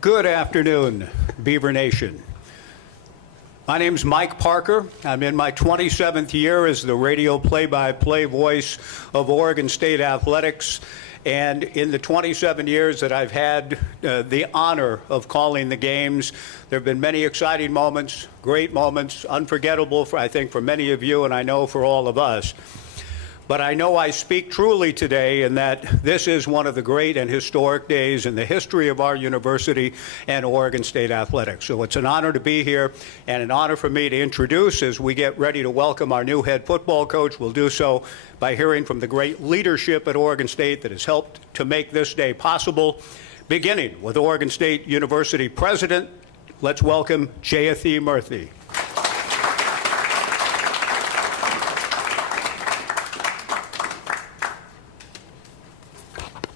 Good afternoon, Beaver Nation. My name's Mike Parker. I'm in my 27th year as the radio play-by-play voice of Oregon State athletics. And in the 27 years that I've had the honor of calling the games, there have been many exciting moments, great moments, unforgettable, I think, for many of you, and I know for all of us. But I know I speak truly today in that this is one of the great and historic days in the history of our university and Oregon State athletics. So it's an honor to be here and an honor for me to introduce as we get ready to welcome our new head football coach. We'll do so by hearing from the great leadership at Oregon State that has helped to make this day possible, beginning with Oregon State University President. Let's welcome Murthy.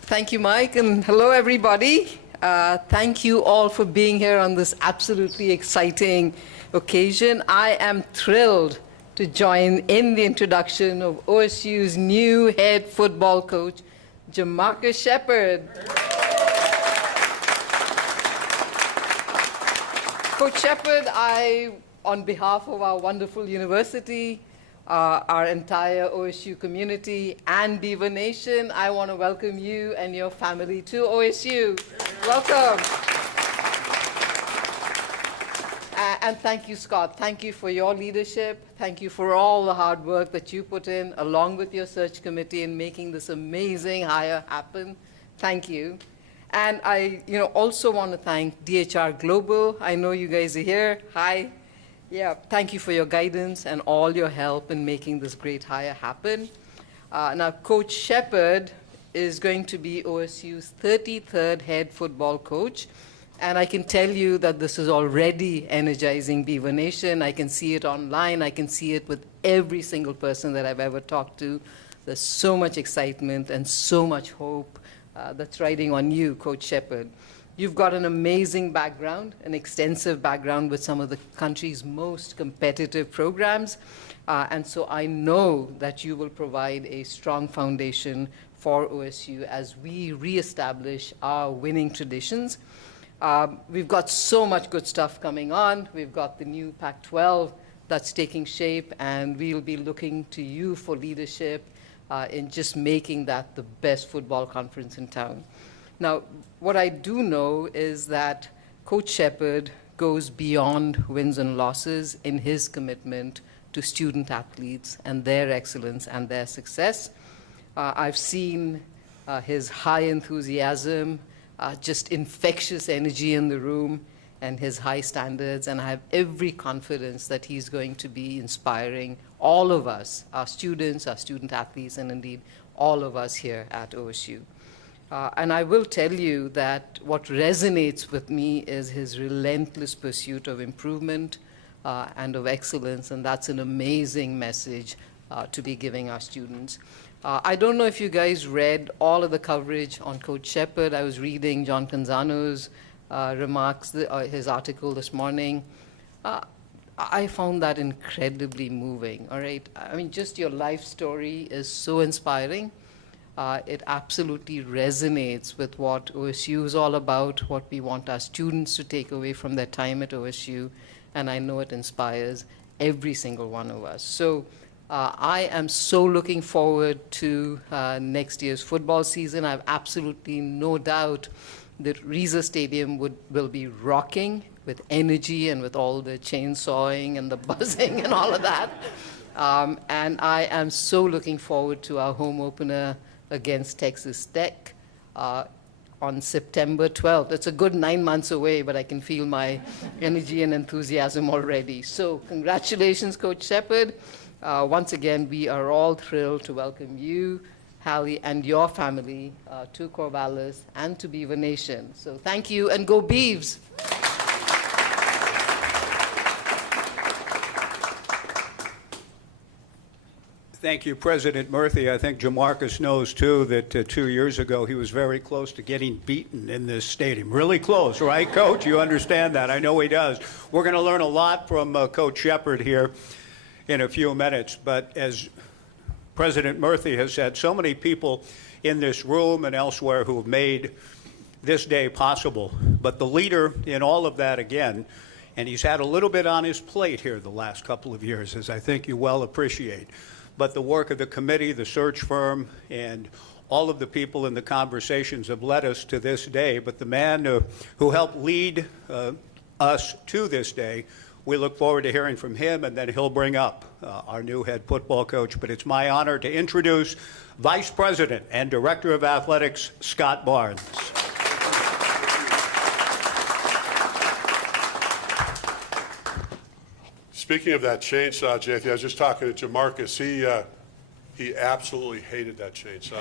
Thank you, Mike, and hello, everybody. Thank you all for being here on this absolutely exciting occasion. I am thrilled to join in the introduction of OSU's new head football coach, JaMarcus Shephard. Coach Shepard, on behalf of our wonderful university, our entire OSU community and Beaver Nation, I want to welcome you and your family to OSU. Welcome. And thank you, Scott. Thank you for your leadership. Thank you for all the hard work that you put in, along with your search committee, in making this amazing hire happen. Thank you. And I also want to thank DHR Global. I know you guys are here. Hi. Yeah, thank you for your guidance and all your help in making this great hire happen. Now, Coach Shepard is going to be OSU's 33rd head football coach, and I can tell you that this is already energizing Beaver Nation. I can see it online. I can see it with every single person that I've ever talked to. There's so much excitement and so much hope that's riding on you, Coach Shepard. You've got an amazing background, an extensive background with some of the country's most competitive programs. And so I know that you will provide a strong foundation for OSU as we reestablish our winning traditions. We've got so much good stuff coming on. We've got the new Pac-12 that's taking shape, and we'll be looking to you for leadership in just making that the best football conference in town. Now, what I do know is that Coach Shepard goes beyond wins and losses in his commitment to student athletes and their excellence and their success. I've seen his high enthusiasm, just infectious energy in the room, and his high standards, and I have every confidence that he's going to be inspiring all of us, our students, our student athletes, and indeed all of us here at OSU. And I will tell you that what resonates with me is his relentless pursuit of improvement and of excellence, and that's an amazing message to be giving our students. I don't know if you guys read all of the coverage on Coach Shepard. I was reading John Canzano's remarks, his article this morning. I found that incredibly moving, all right? I mean, just your life story is so inspiring. It absolutely resonates with what OSU is all about, what we want our students to take away from their time at OSU, and I know it inspires every single one of us. So I am so looking forward to next year's football season. I have absolutely no doubt that Reza Stadium will be rocking with energy and with all the chainsawing and the buzzing and all of that. And I am so looking forward to our home opener against Texas Tech on September 12th. It's a good 9 months away, but I can feel my energy and enthusiasm already. So congratulations, Coach Shepard. Once again, we are all thrilled to welcome you, Hallie, and your family to Corvallis and to Beaver Nation. So thank you, and go Beavs! Thank you, President Murthy. I think JaMarcus knows, too, that 2 years ago he was very close to getting beaten in this stadium. Really close, right, Coach? You understand that. I know he does. We're going to learn a lot from Coach Shepard here in a few minutes. But as President Murthy has said, so many people in this room and elsewhere who have made this day possible. But the leader in all of that, again, and he's had a little bit on his plate here the last couple of years, as I think you well appreciate. But the work of the committee, the search firm, and all of the people in the conversations have led us to this day. But the man who helped lead us to this day, we look forward to hearing from him, and then he'll bring up our new head football coach. But it's my honor to introduce Vice President and Director of Athletics, Scott Barnes. Speaking of that chainsaw, JT, I was just talking to JaMarcus. He absolutely hated that chainsaw.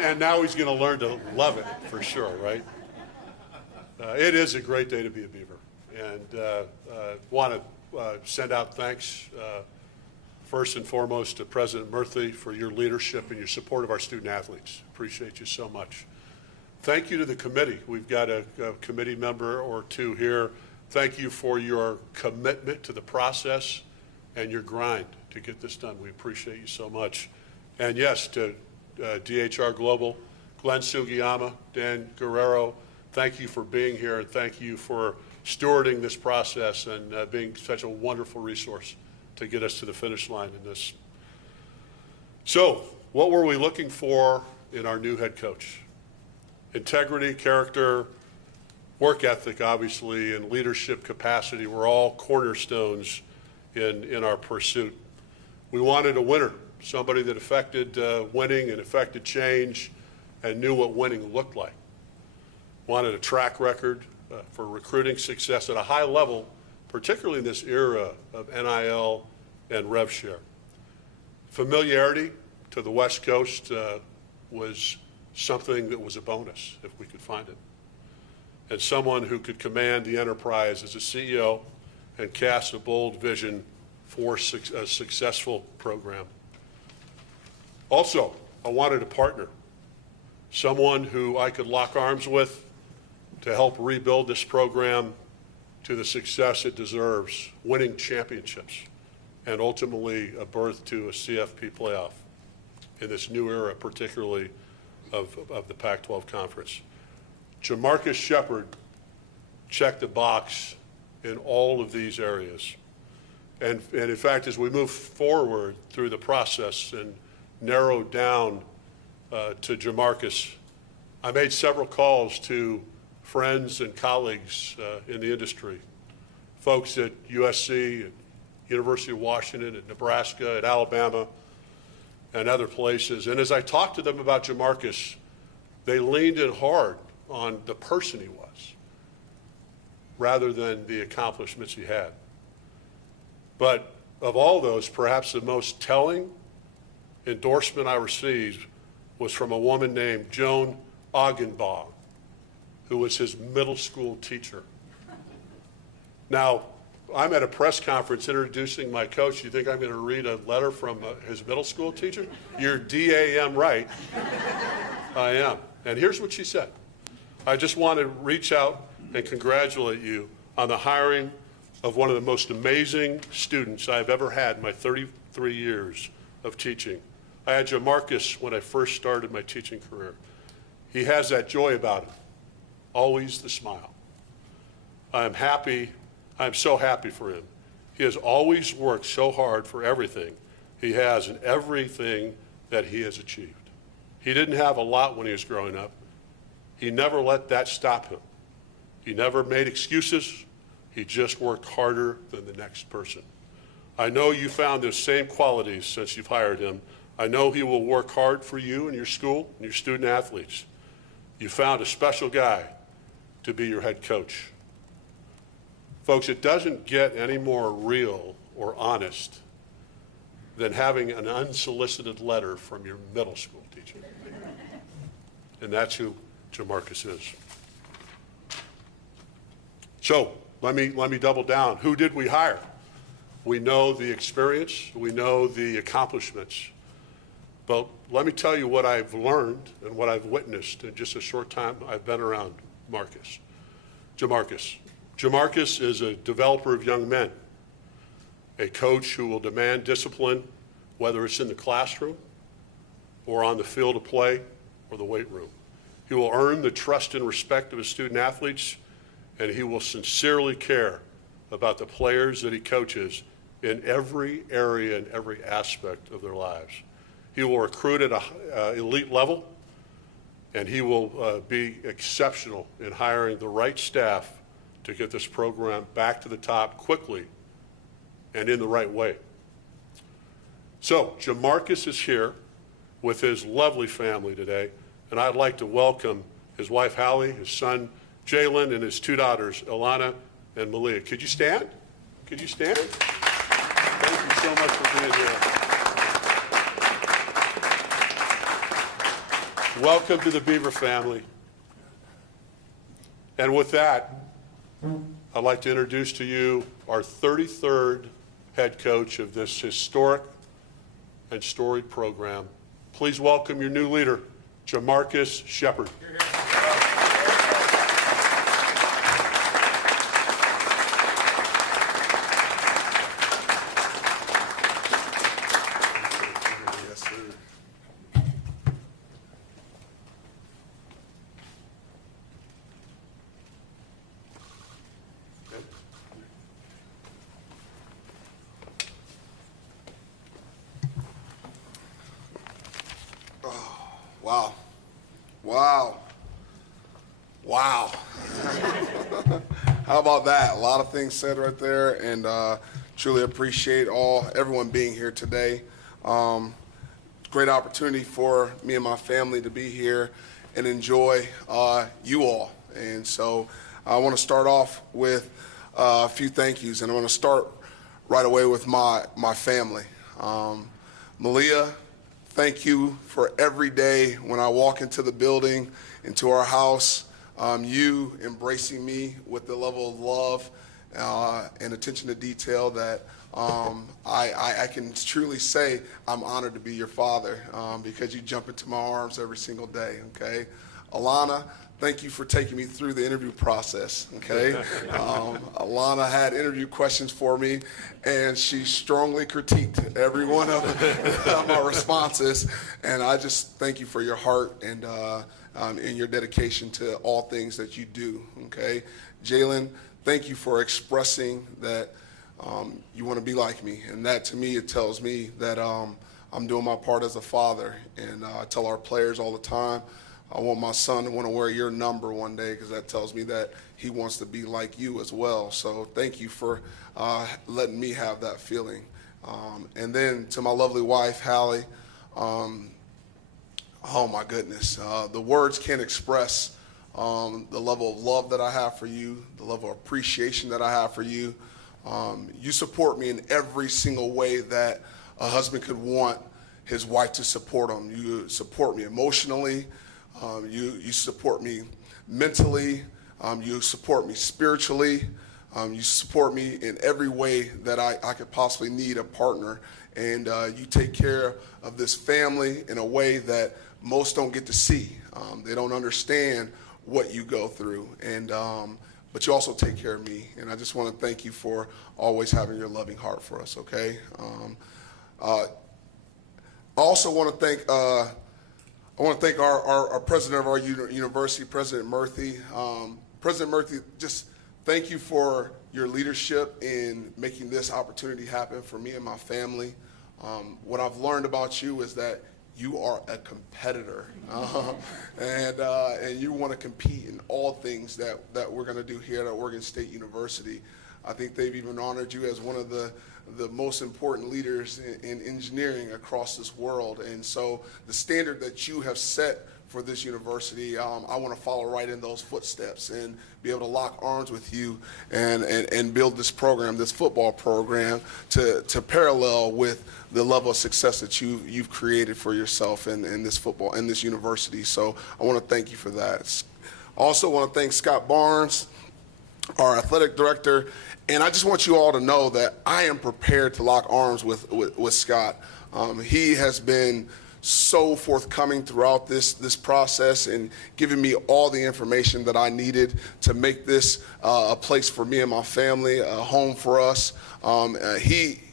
and now he's going to learn to love it for sure, right? It is a great day to be a Beaver. And want to send out thanks, first and foremost, to President Murthy for your leadership and your support of our student athletes. Appreciate you so much. Thank you to the committee. We've got a committee member or two here. Thank you for your commitment to the process and your grind to get this done. We appreciate you so much. And yes, to DHR Global, Glenn Sugiyama, Dan Guerrero, thank you for being here, and thank you for stewarding this process and being such a wonderful resource to get us to the finish line in this. So, what were we looking for in our new head coach? Integrity, character, work ethic, obviously, and leadership capacity were all cornerstones in our pursuit. We wanted a winner, somebody that affected winning and affected change and knew what winning looked like. Wanted a track record for recruiting success at a high level, particularly in this era of NIL and rev share. Familiarity to the West Coast was something that was a bonus if we could find it. And someone who could command the enterprise as a CEO and cast a bold vision for a successful program. Also, I wanted a partner, someone who I could lock arms with to help rebuild this program to the success it deserves, winning championships, and ultimately a berth to a CFP playoff in this new era, particularly of the Pac-12 Conference. JaMarcus Shephard checked the box in all of these areas. And in fact, as we move forward through the process and narrowed down to JaMarcus, I made several calls to friends and colleagues in the industry, folks at USC, at University of Washington, at Nebraska, at Alabama, and other places. And as I talked to them about JaMarcus, they leaned in hard on the person he was, rather than the accomplishments he had. But of all those, perhaps the most telling endorsement I received was from a woman named Joan Augenbaugh, who was his middle school teacher. Now, I'm at a press conference introducing my coach. You think I'm going to read a letter from his middle school teacher? You're damn right. I am. And here's what she said. I just want to reach out and congratulate you on the hiring of one of the most amazing students I've ever had in my 33 years of teaching. I had JaMarcus when I first started my teaching career. He has that joy about him, always the smile. I'm so happy for him. He has always worked so hard for everything he has and everything that he has achieved. He didn't have a lot when he was growing up. He never let that stop him. He never made excuses. He just worked harder than the next person. I know you found those same qualities since you've hired him. I know he will work hard for you and your school and your student athletes. You found a special guy to be your head coach. Folks, it doesn't get any more real or honest than having an unsolicited letter from your middle school teacher. And that's who JaMarcus is. So let me double down. Who did we hire? We know the experience, we know the accomplishments, but let me tell you what I've learned and what I've witnessed in just a short time I've been around JaMarcus. JaMarcus is a developer of young men, a coach who will demand discipline, whether it's in the classroom or on the field of play or the weight room. He will earn the trust and respect of his student athletes, and he will sincerely care about the players that he coaches in every area and every aspect of their lives. He will recruit at an elite level, and he will be exceptional in hiring the right staff to get this program back to the top quickly and in the right way. So JaMarcus is here with his lovely family today, and I'd like to welcome his wife Hallie, his son Jalen, and his two daughters Ilana and Malia. Could you stand? Could you stand? Thank you so much for being here. Welcome to the Beaver family. And with that, I'd like to introduce to you our 33rd head coach of this historic and storied program. Please welcome your new leader, JaMarcus Shephard. Yes, sir. Wow. Wow. Wow. How about that? A lot of things said right there, and truly appreciate everyone being here today. Great opportunity for me and my family to be here and enjoy you all. And so I want to start off with a few thank yous, and I want to start right away with my family. Malia, thank you for every day when I walk into the building, into our house, you embracing me with the level of love and attention to detail that I can truly say I'm honored to be your father because you jump into my arms every single day, okay? Alana, thank you for taking me through the interview process, okay? Alana had interview questions for me, and she strongly critiqued every one of my responses, and I just thank you for your heart and your dedication to all things that you do, okay? Jalen, thank you for expressing that you want to be like me, and that to me, it tells me that I'm doing my part as a father, and I tell our players all the time, I want my son to want to wear your number one day because that tells me that he wants to be like you as well. So thank you for letting me have that feeling. And then to my lovely wife, Hallie, oh my goodness, the words can't express the level of love that I have for you, the level of appreciation that I have for you. You support me in every single way that a husband could want his wife to support him. You support me emotionally. You support me mentally, you support me spiritually, you support me in every way that I could possibly need a partner, and you take care of this family in a way that most don't get to see. They don't understand what you go through, and but you also take care of me, and I just want to thank you for always having your loving heart for us, okay? I also want to thank our president of our university, President Murthy. President Murthy, just thank you for your leadership in making this opportunity happen for me and my family. What I've learned about you is that you are a competitor, and you want to compete in all things that we're going to do here at Oregon State University. I think they've even honored you as one of the most important leaders in engineering across this world. And so the standard that you have set for this university, I want to follow right in those footsteps and be able to lock arms with you and build this program, this football program, to parallel with the level of success that you've created for yourself in this university. So I want to thank you for that. I also want to thank Scott Barnes, our athletic director, and I just want you all to know that I am prepared to lock arms with Scott. He has been so forthcoming throughout this process and giving me all the information that I needed to make this a place for me and my family, a home for us.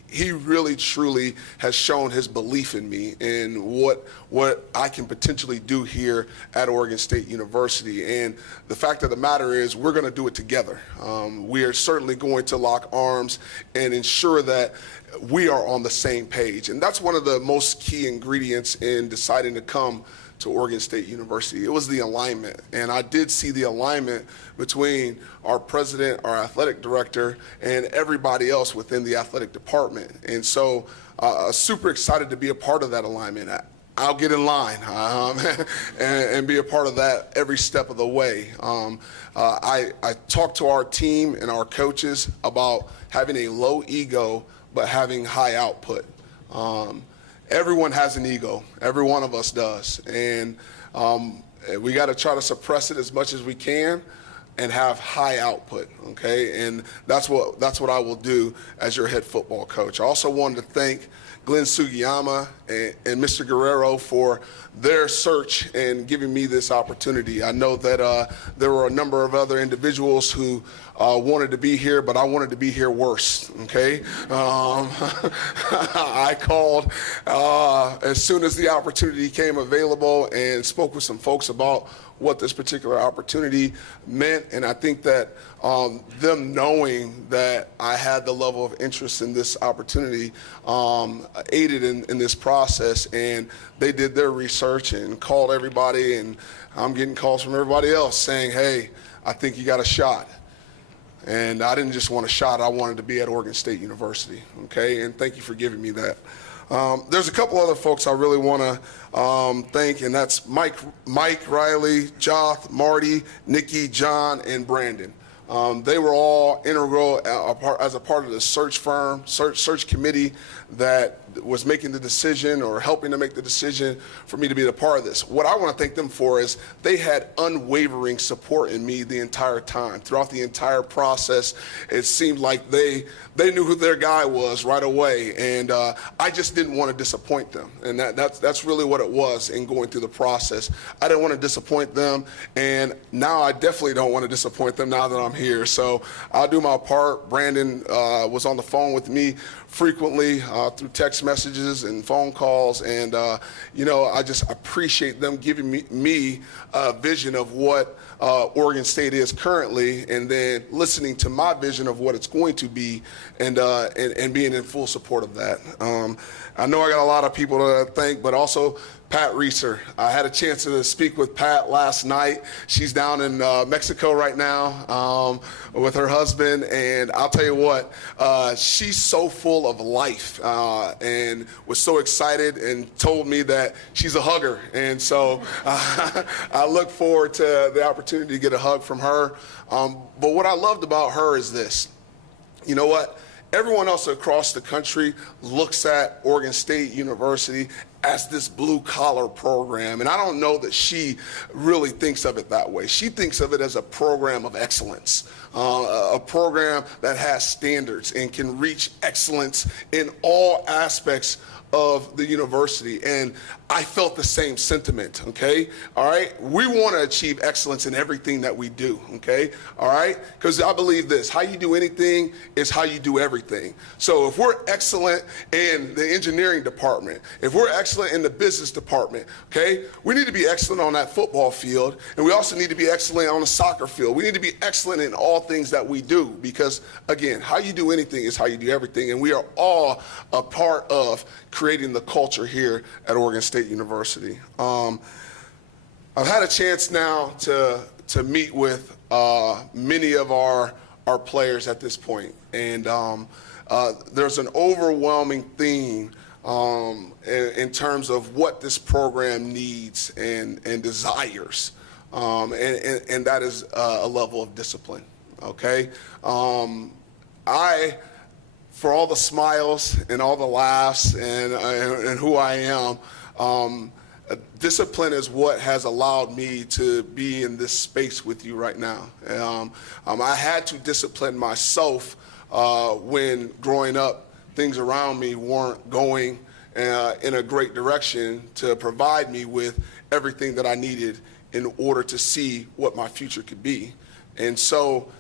he really truly has shown his belief in me and what I can potentially do here at Oregon State University. And the fact of the matter is, we're going to do it together. We are certainly going to lock arms and ensure that we are on the same page. And that's one of the most key ingredients in deciding to come to Oregon State University. It was the alignment. And I did see the alignment between our president, our athletic director, and everybody else within the athletic department. And so super excited to be a part of that alignment. I'll get in line and be a part of that every step of the way. I talked to our team and our coaches about having a low ego but having high output. Everyone has an ego. Every one of us does. And we got to try to suppress it as much as we can and have high output, okay? And that's what I will do as your head football coach. I also wanted to thank Glenn Sugiyama and Mr. Guerrero for their search and giving me this opportunity. I know that there were a number of other individuals who wanted to be here, but I wanted to be here worse, okay? I called as soon as the opportunity came available and spoke with some folks about what this particular opportunity meant, and I think that them knowing that I had the level of interest in this opportunity aided in this process, and they did their research and called everybody, and I'm getting calls from everybody else saying, hey, I think you got a shot. And I didn't just want a shot, I wanted to be at Oregon State University, okay? And thank you for giving me that. There's a couple other folks I really want to thank, and that's Mike, Riley, Joth, Marty, Nikki, John, and Brandon. They were all integral as a part of the search committee that was making the decision or helping to make the decision for me to be a part of this. What I want to thank them for is they had unwavering support in me the entire time. Throughout the entire process, it seemed like they knew who their guy was right away, and I just didn't want to disappoint them. And that's really what it was in going through the process. I didn't want to disappoint them, and now I definitely don't want to disappoint them now that I'm here. So I'll do my part. Brandon was on the phone with me frequently through text messages and phone calls, and I just appreciate them giving me a vision of what Oregon State is currently, and then listening to my vision of what it's going to be, and being in full support of that. I know I got a lot of people to thank, but also Pat Reeser. I had a chance to speak with Pat last night. She's down in Mexico right now with her husband, and I'll tell you what, she's so full of life and was so excited and told me that she's a hugger. And so I look forward to the opportunity to get a hug from her. But what I loved about her is this. You know what? Everyone else across the country looks at Oregon State University as this blue-collar program, and I don't know that she really thinks of it that way. She thinks of it as a program of excellence, a program that has standards and can reach excellence in all aspects of the university, and I felt the same sentiment, okay? All right? We want to achieve excellence in everything that we do, okay? All right? Because I believe this, how you do anything is how you do everything. So if we're excellent in the engineering department, if we're excellent in the business department, okay, we need to be excellent on that football field, and we also need to be excellent on the soccer field. We need to be excellent in all things that we do, because, again, how you do anything is how you do everything, and we are all a part of creating the culture here at Oregon State University. I've had a chance now to meet with many of our players at this point, and there's an overwhelming theme in terms of what this program needs and desires, and that is a level of discipline, okay? For all the smiles and all the laughs and who I am, discipline is what has allowed me to be in this space with you right now. I had to discipline myself when growing up, things around me weren't going in a great direction to provide me with everything that I needed in order to see what my future could be. And so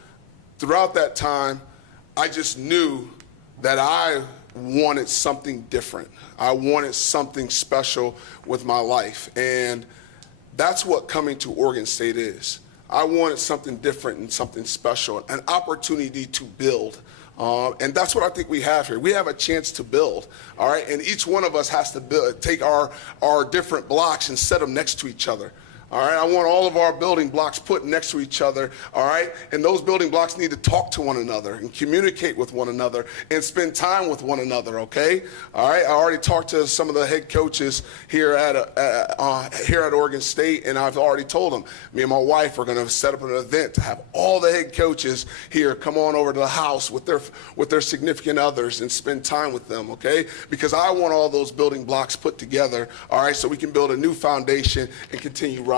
throughout that time, I just knew that I wanted something different. I wanted something special with my life. And that's what coming to Oregon State is. I wanted something different and something special, an opportunity to build. And that's what I think we have here. We have a chance to build, all right? And each one of us has to take our different blocks and set them next to each other. All right, I want all of our building blocks put next to each other, all right? And those building blocks need to talk to one another and communicate with one another and spend time with one another, okay? All right, I already talked to some of the head coaches here at Oregon State, and I've already told them, me and my wife are gonna set up an event to have all the head coaches here come on over to the house with their significant others and spend time with them, okay? Because I want all those building blocks put together, all right, so we can build a new foundation and continue rising,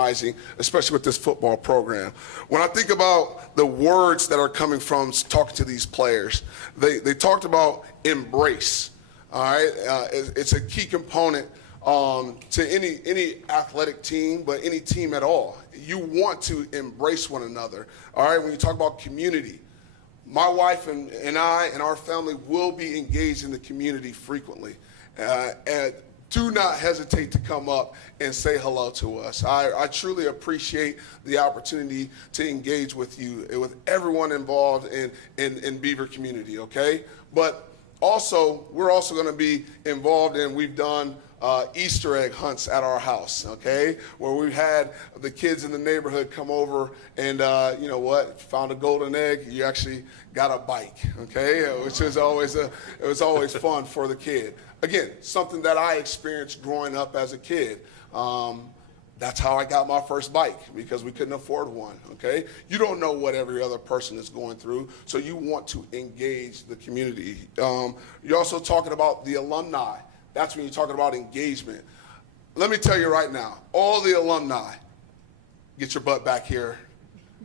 especially with this football program. When I think about the words that are coming from talking to these players, they talked about embrace. All right, it's a key component to any athletic team, but any team at all. You want to embrace one another. All right, when you talk about community, my wife and I and our family will be engaged in the community frequently. And do not hesitate to come up and say hello to us. I truly appreciate the opportunity to engage with you, with everyone involved in Beaver community, okay? But also, we're also gonna be involved in, we've done Easter egg hunts at our house, okay? Where we've had the kids in the neighborhood come over and, you know what, found a golden egg, you actually got a bike, okay? Which is always it was always fun for the kid. Again, something that I experienced growing up as a kid. That's how I got my first bike, because we couldn't afford one, okay? You don't know what every other person is going through, so you want to engage the community. You're also talking about the alumni. That's when you're talking about engagement. Let me tell you right now, all the alumni, get your butt back here.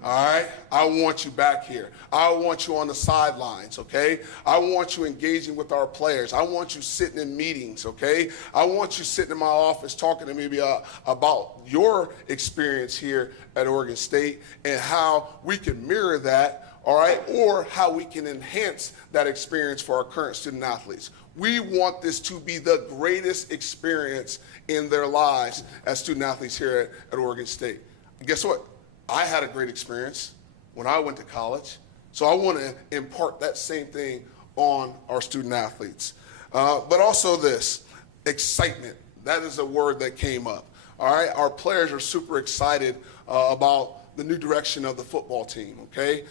All right? I want you back here. I want you on the sidelines, okay? I want you engaging with our players. I want you sitting in meetings, okay? I want you sitting in my office talking to me about your experience here at Oregon State and how we can mirror that, all right, or how we can enhance that experience for our current student athletes. We want this to be the greatest experience in their lives as student athletes here at Oregon State. And guess what? I had a great experience when I went to college, so I want to impart that same thing on our student athletes. But also this, excitement. That is a word that came up. All right, our players are super excited about the new direction of the football team, okay?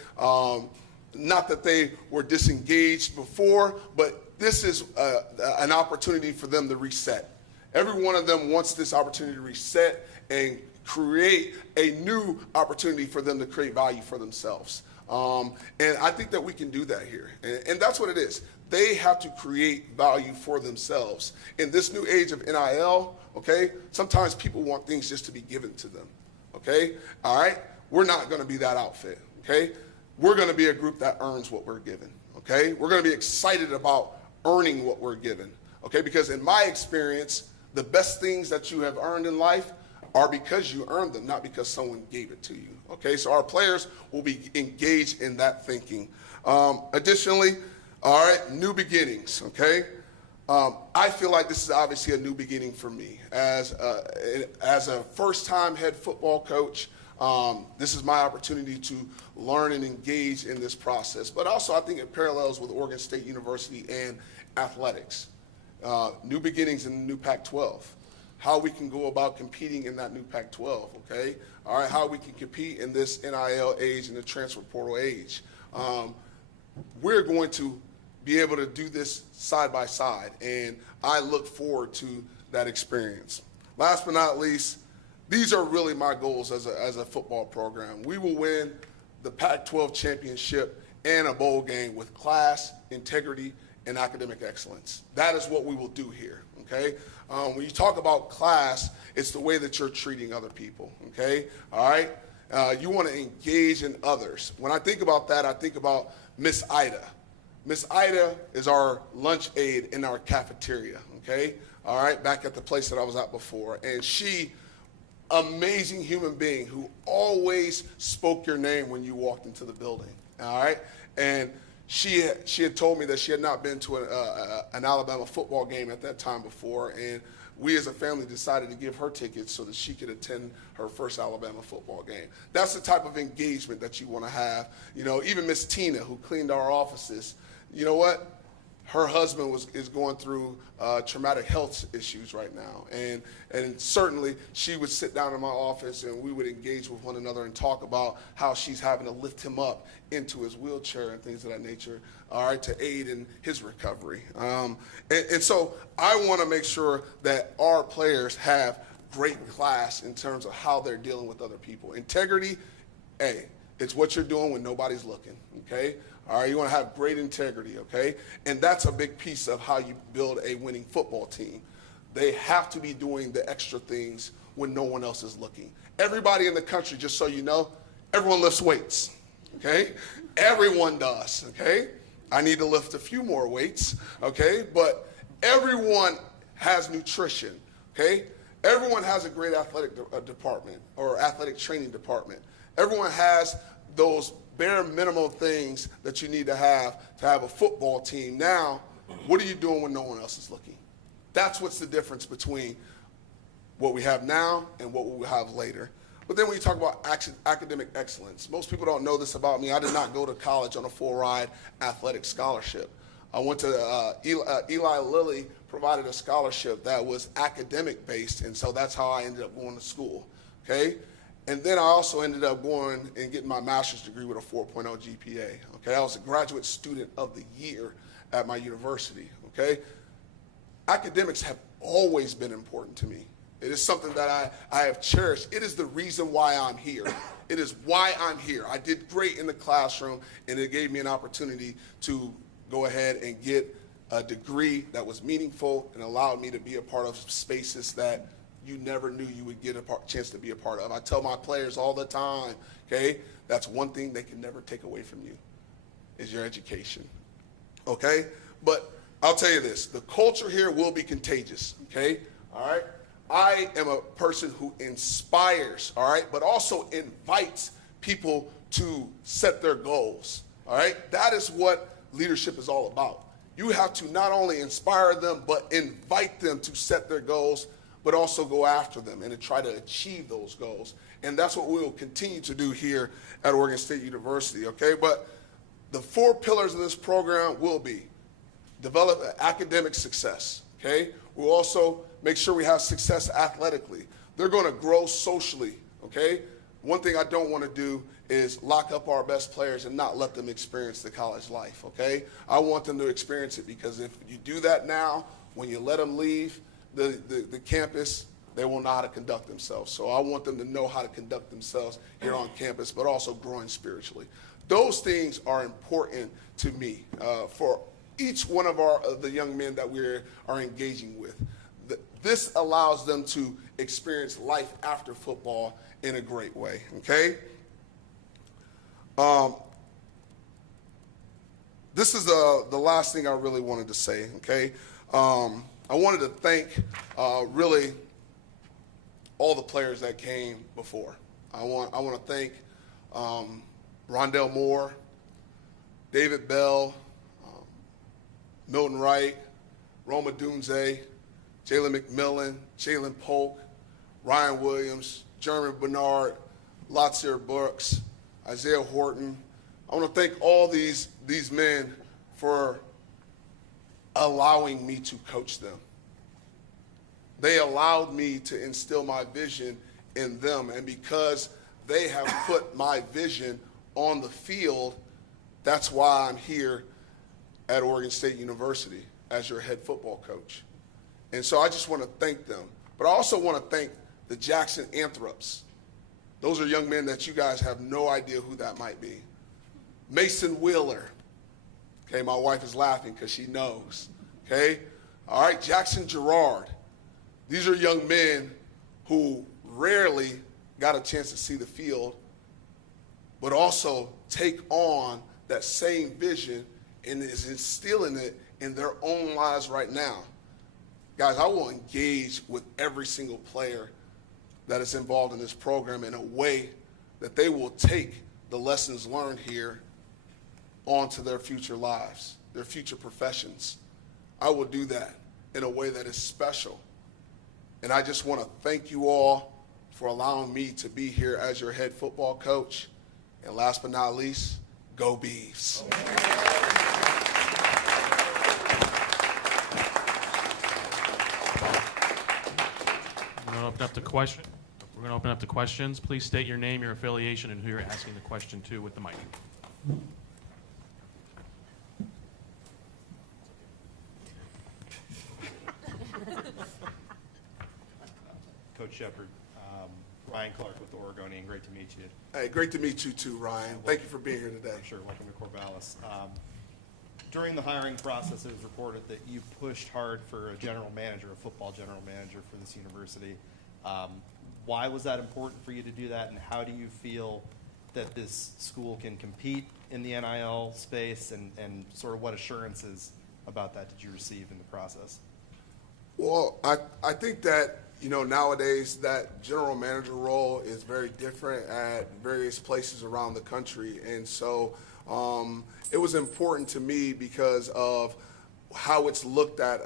Not that they were disengaged before, but this is an opportunity for them to reset. Every one of them wants this opportunity to reset and create a new opportunity for them to create value for themselves. And I think that we can do that here. And that's what it is. They have to create value for themselves. In this new age of NIL, okay, sometimes people want things just to be given to them, okay? All right? We're not going to be that outfit, okay? We're going to be a group that earns what we're given, okay? We're going to be excited about earning what we're given, okay? Because in my experience, the best things that you have earned in life are because you earned them, not because someone gave it to you, okay? So our players will be engaged in that thinking. Additionally, all right, new beginnings, okay? I feel like this is obviously a new beginning for me. As a first-time head football coach, this is my opportunity to learn and engage in this process. But also I think it parallels with Oregon State University and athletics. New beginnings in the new Pac-12. How we can go about competing in that new Pac-12, okay? All right, how we can compete in this NIL age and the transfer portal age. We're going to be able to do this side by side, and I look forward to that experience. Last but not least, these are really my goals as a football program. We will win the Pac-12 championship and a bowl game with class, integrity, and academic excellence. That is what we will do here, okay? When you talk about class, it's the way that you're treating other people, okay? All right? You want to engage in others. When I think about that, I think about Miss Ida. Miss Ida is our lunch aide in our cafeteria, okay? All right, back at the place that I was at before. And she, amazing human being who always spoke your name when you walked into the building, all right? And she had told me that she had not been to an Alabama football game at that time before, and we as a family decided to give her tickets so that she could attend her first Alabama football game. That's the type of engagement that you want to have. You know, even Miss Tina, who cleaned our offices, you know what? Her husband is going through traumatic health issues right now, and certainly she would sit down in my office and we would engage with one another and talk about how she's having to lift him up into his wheelchair and things of that nature, all right, to aid in his recovery. And so I want to make sure that our players have great class in terms of how they're dealing with other people. Integrity, hey, it's what you're doing when nobody's looking, okay? All right, you want to have great integrity, okay? And that's a big piece of how you build a winning football team. They have to be doing the extra things when no one else is looking. Everybody in the country, just so you know, everyone lifts weights, okay? Everyone does, okay? I need to lift a few more weights, okay? But everyone has nutrition, okay? Everyone has a great athletic department or athletic training department. Everyone has those bare minimum things that you need to have a football team. Now, what are you doing when no one else is looking? That's what's the difference between what we have now and what we will have later. But then when you talk about academic excellence, most people don't know this about me. I did not go to college on a full-ride athletic scholarship. I went to Eli Lilly provided a scholarship that was academic-based, and so that's how I ended up going to school, okay? And then I also ended up going and getting my master's degree with a 4.0 GPA, okay? I was a graduate student of the year at my university, okay? Academics have always been important to me. It is something that I have cherished. It is the reason why I'm here. It is why I'm here. I did great in the classroom, and it gave me an opportunity to go ahead and get a degree that was meaningful and allowed me to be a part of spaces that you never knew you would get a chance to be a part of. I tell my players all the time, okay, that's one thing they can never take away from you is your education, okay? But I'll tell you this, the culture here will be contagious, okay? All right? I am a person who inspires, all right, but also invites people to set their goals, all right? That is what leadership is all about. You have to not only inspire them, but invite them to set their goals, but also go after them and to try to achieve those goals. And that's what we will continue to do here at Oregon State University, okay? But the 4 pillars of this program will be develop academic success, okay? We'll also make sure we have success athletically. They're gonna grow socially, okay? One thing I don't wanna do is lock up our best players and not let them experience the college life, okay? I want them to experience it because if you do that now, when you let them leave the campus, they will know how to conduct themselves. So I want them to know how to conduct themselves here on campus, but also growing spiritually. Those things are important to me for each one of the young men that we are engaging with. This allows them to experience life after football in a great way, okay? This is the last thing I really wanted to say, okay? I wanted to thank really all the players that came before. I want to thank Rondell Moore, David Bell, Milton Wright, Roma Dunze, Jalen McMillan, Jalen Polk, Ryan Williams, Jeremy Bernard, Latsier Brooks, Isaiah Horton. I want to thank all these men for allowing me to coach them. They allowed me to instill my vision in them, and because they have put my vision on the field, that's why I'm here at Oregon State University as your head football coach. And so I just want to thank them. But I also want to thank the Jackson Anthrops. Those are young men that you guys have no idea who that might be. Mason Wheeler. Okay, my wife is laughing because she knows. Okay? All right, Jackson Gerard. These are young men who rarely got a chance to see the field, but also take on that same vision and is instilling it in their own lives right now. Guys, I will engage with every single player that is involved in this program in a way that they will take the lessons learned here onto their future lives, their future professions. I will do that in a way that is special. And I just want to thank you all for allowing me to be here as your head football coach. And last but not least, go Beavs. We're going to open up to questions. We're going to open up to questions. Please state your name, your affiliation, and who you're asking the question to with the mic. Coach Shepard, Ryan Clark with Oregonian, great to meet you. Hey, great to meet you too, Ryan. Thank you for being here today. Sure, welcome to Corvallis. During the hiring process, it was reported that you pushed hard for a general manager, a football general manager for this university. Why was that important for you to do that, and how do you feel that this school can compete in the NIL space, and sort of what assurances about that did you receive in the process? Well, I think that, nowadays that general manager role is very different at various places around the country. And so it was important to me because of how it's looked at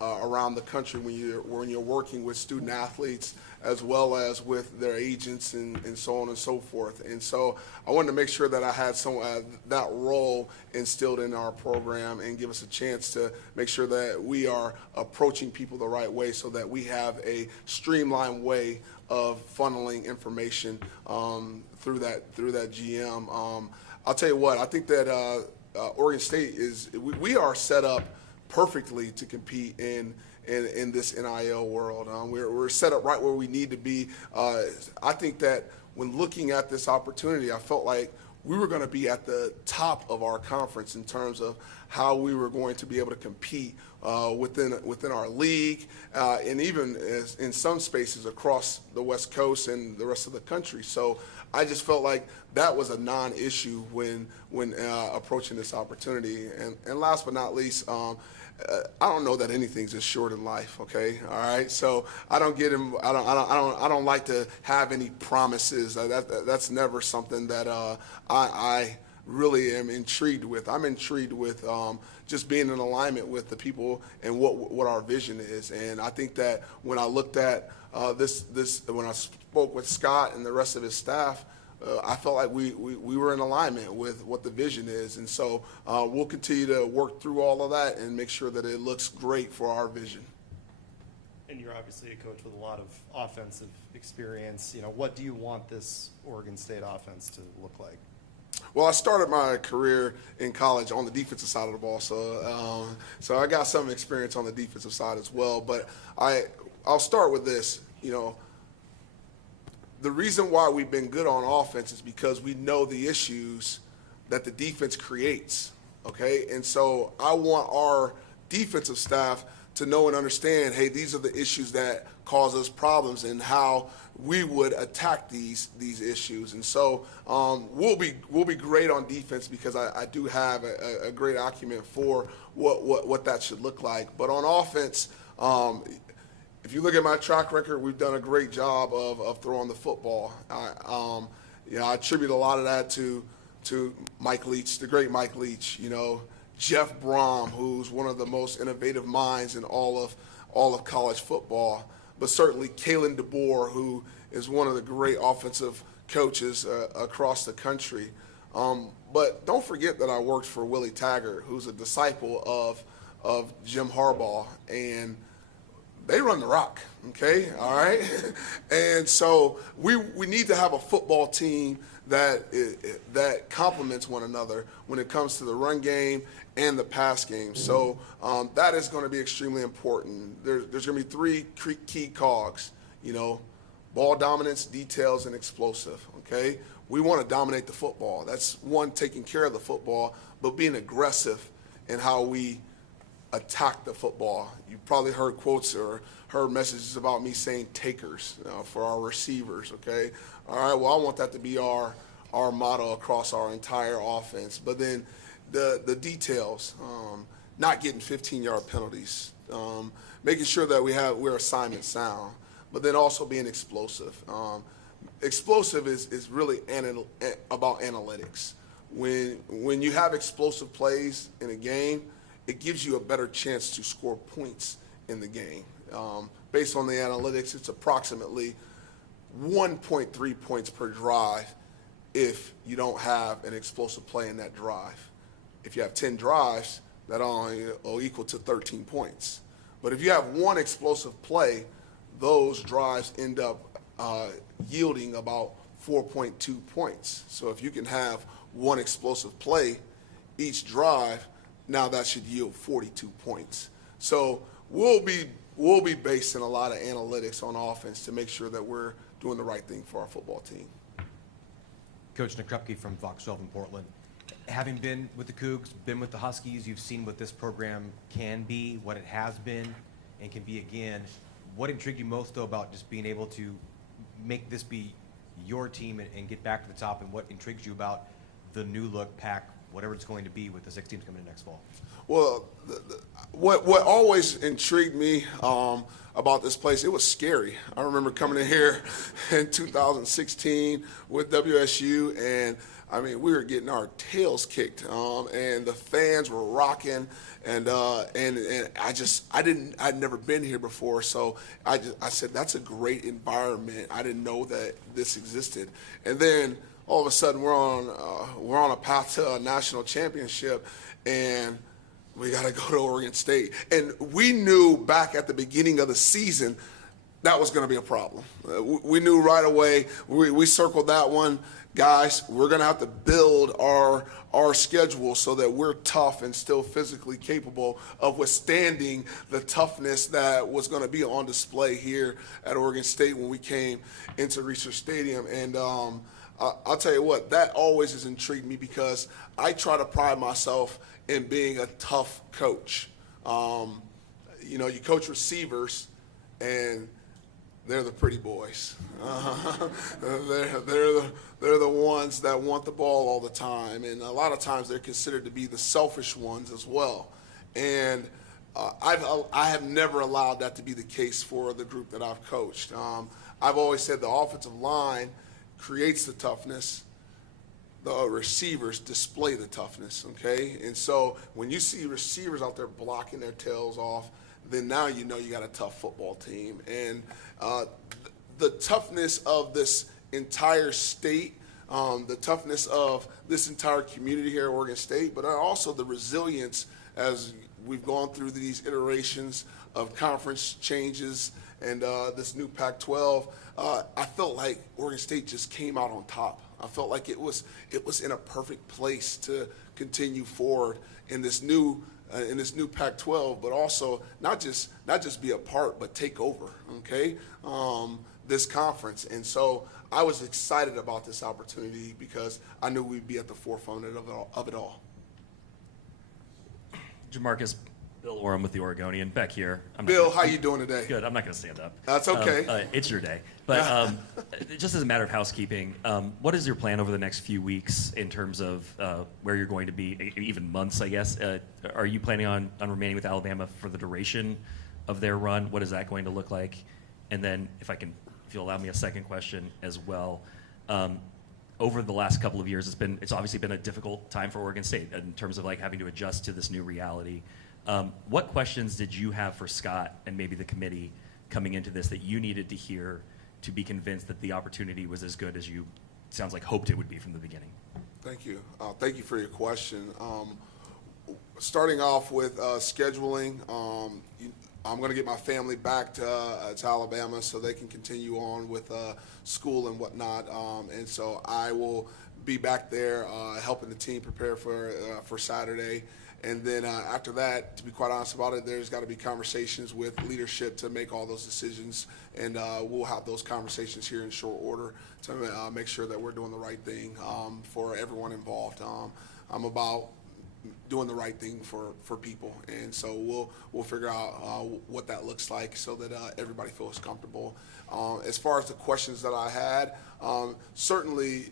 around the country when you're working with student athletes as well as with their agents and so on and so forth. And so I wanted to make sure that I had that role instilled in our program and give us a chance to make sure that we are approaching people the right way so that we have a streamlined way of funneling information through that GM. I'll tell you what, I think that Oregon State we are set up perfectly to compete in this NIL world. We're set up right where we need to be. I think that when looking at this opportunity, I felt like we were going to be at the top of our conference in terms of how we were going to be able to compete within our league and even in some spaces across the West Coast and the rest of the country. So I just felt like that was a non-issue when approaching this opportunity. And last but not least, I don't know that anything's assured in life. Okay, all right. So I don't like to have any promises. That's never something that I really am intrigued with. I'm intrigued with just being in alignment with the people and what our vision is. And I think that when I looked at when I spoke with Scott and the rest of his staff, I felt like we were in alignment with what the vision is. And so we'll continue to work through all of that and make sure that it looks great for our vision. And you're obviously a coach with a lot of offensive experience. What do you want this Oregon State offense to look like? Well, I started my career in college on the defensive side of the ball, so I got some experience on the defensive side as well. But I'll start with this. The reason why we've been good on offense is because we know the issues that the defense creates, okay? And so I want our defensive staff to know and understand, hey, these are the issues that cause us problems and how we would attack these issues. And so we'll be great on defense because I do have a great acumen for what that should look like. But on offense, if you look at my track record, we've done a great job of throwing the football. I attribute a lot of that to Mike Leach, the great Mike Leach. Jeff Brom, who's one of the most innovative minds in all of college football, but certainly Kalen DeBoer, who is one of the great offensive coaches across the country. But don't forget that I worked for Willie Taggart, who's a disciple of Jim Harbaugh, and they run the rock, okay, all right? And so we need to have a football team that complements one another when it comes to the run game and the pass game. So that is going to be extremely important. There's going to be three key cogs, ball dominance, details, and explosive, okay? We want to dominate the football. That's one, taking care of the football, but being aggressive in how we attack the football. You probably heard quotes or heard messages about me saying takers for our receivers, okay? All right, well, I want that to be our motto across our entire offense. But then the details, not getting 15-yard penalties, making sure that we're assignment sound, but then also being explosive. Explosive is really about analytics. when you have explosive plays in a game, it gives you a better chance to score points in the game. Based on the analytics, it's approximately 1.3 points per drive if you don't have an explosive play in that drive. If you have 10 drives, that only will equal to 13 points. But if you have one explosive play, those drives end up yielding about 4.2 points. So if you can have one explosive play each drive, now that should yield 42 points. So we'll be basing a lot of analytics on offense to make sure that we're doing the right thing for our football team. Coach Nakrupke from Fox 12 in Portland. Having been with the Cougs, been with the Huskies, you've seen what this program can be, what it has been, and can be again. What intrigued you most, though, about just being able to make this be your team and get back to the top, and what intrigues you about the new look pack, whatever it's going to be with the 6 teams coming in next fall? Well, what always intrigued me about this place, it was scary. I remember coming in here in 2016 with WSU, and I mean, we were getting our tails kicked, and the fans were rocking, and I'd never been here before, so I said, that's a great environment. I didn't know that this existed, and then all of a sudden we're on a path to a national championship, and we got to go to Oregon State. And we knew back at the beginning of the season that was going to be a problem. We knew right away. We circled that one. Guys, we're going to have to build our schedule so that we're tough and still physically capable of withstanding the toughness that was going to be on display here at Oregon State when we came into Research Stadium. And I'll tell you what, that always has intrigued me because I try to pride myself in being a tough coach. You know, you coach receivers, and they're the pretty boys. They're the ones that want the ball all the time, and a lot of times they're considered to be the selfish ones as well. And I have never allowed that to be the case for the group that I've coached. I've always said the offensive line creates the toughness. The receivers display the toughness, okay? And so when you see receivers out there blocking their tails off, then now you know you got a tough football team. And the toughness of this entire state, the toughness of this entire community here at Oregon State, but also the resilience as we've gone through these iterations of conference changes and this new Pac-12, I felt like Oregon State just came out on top. I felt like it was in a perfect place to continue forward in this new Pac-12, but also not just be a part, but take over. Okay, this conference, and so I was excited about this opportunity because I knew we'd be at the forefront of it all. JaMarcus, Bill Orem with the Oregonian, back here. Bill, how you doing today? Good. I'm not going to stand up. That's okay. It's your day. But just as a matter of housekeeping, what is your plan over the next few weeks in terms of where you're going to be, even months, I guess? Are you planning on remaining with Alabama for the duration of their run? What is that going to look like? And then, if you'll allow me a second question as well. Over the last couple of years, it's obviously been a difficult time for Oregon State in terms of like having to adjust to this new reality. What questions did you have for Scott and maybe the committee coming into this that you needed to hear to be convinced that the opportunity was as good as you, sounds like, hoped it would be from the beginning? Thank you. Thank you for your question. Starting off with scheduling, I'm going to get my family back to Alabama so they can continue on with school and whatnot. And so I will be back there helping the team prepare for Saturday. And then after that, to be quite honest about it, there's got to be conversations with leadership to make all those decisions. And we'll have those conversations here in short order to make sure that we're doing the right thing for everyone involved. I'm about doing the right thing for people. And so we'll figure out what that looks like so that everybody feels comfortable. As far as the questions that I had, certainly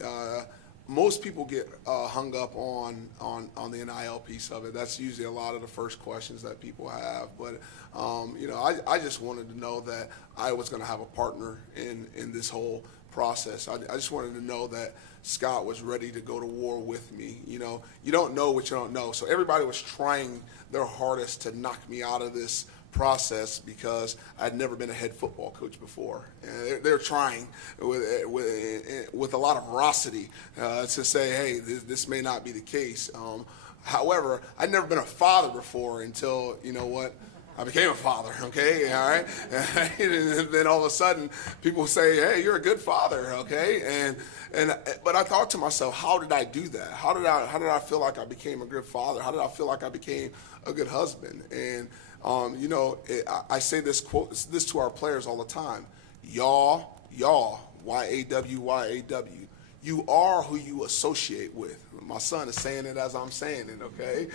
most people get hung up on the NIL piece of it. That's usually a lot of the first questions that people have. But, I just wanted to know that I was going to have a partner in this whole process. I just wanted to know that Scott was ready to go to war with me. You know, you don't know what you don't know. So everybody was trying their hardest to knock me out of this process because I'd never been a head football coach before. And they're trying with a lot of ferocity to say, hey, this may not be the case. However, I'd never been a father before until, you know what, I became a father, okay, all right? And then all of a sudden, people say, hey, you're a good father, okay? But I thought to myself, how did I do that? How did I feel like I became a good father? How did I feel like I became a good husband? And, you know, I say this to our players all the time. Y'all, Y-A-W, Y-A-W. You are who you associate with. My son is saying it as I'm saying it, okay?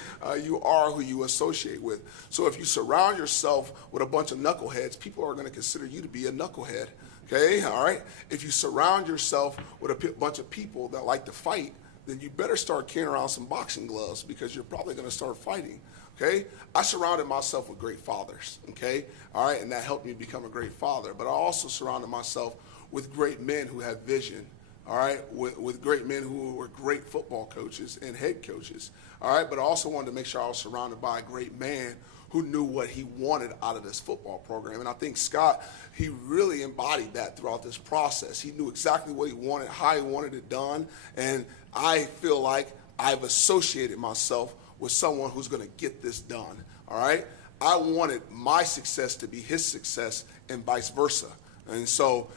You are who you associate with. So if you surround yourself with a bunch of knuckleheads, people are going to consider you to be a knucklehead, okay? All right? If you surround yourself with a bunch of people that like to fight, then you better start carrying around some boxing gloves because you're probably going to start fighting, okay? I surrounded myself with great fathers, okay? All right? And that helped me become a great father. But I also surrounded myself with great men who had vision, all right, with great men who were great football coaches and head coaches, all right, but I also wanted to make sure I was surrounded by a great man who knew what he wanted out of this football program. And I think Scott, he really embodied that throughout this process. He knew exactly what he wanted, how he wanted it done, and I feel like I've associated myself with someone who's going to get this done, all right? I wanted my success to be his success and vice versa. And so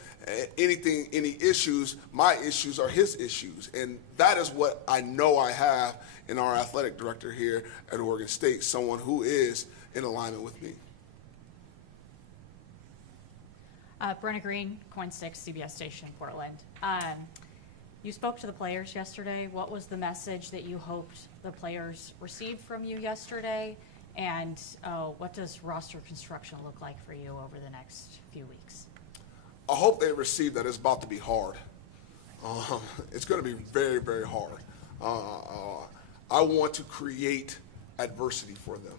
any issues, my issues are his issues. And that is what I know I have in our athletic director here at Oregon State, someone who is in alignment with me. Brenna Green, Coin 6, CBS station in Portland. You spoke to the players yesterday. What was the message that you hoped the players received from you yesterday? And what does roster construction look like for you over the next few weeks? I hope they receive that it's about to be hard. It's going to be very, very hard. I want to create adversity for them.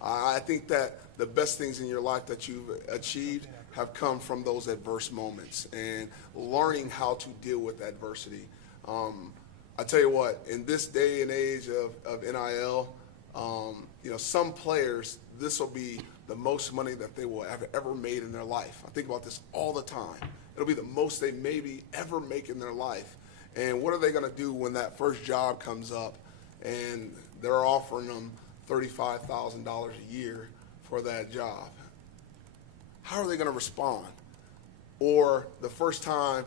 I think that the best things in your life that you've achieved have come from those adverse moments and learning how to deal with adversity. I tell you what, in this day and age of NIL, you know, some players, this will be the most money that they will have ever made in their life. I think about this all the time. It'll be the most they maybe ever make in their life. And what are they going to do when that first job comes up and they're offering them $35,000 a year for that job? How are they going to respond? Or the first time,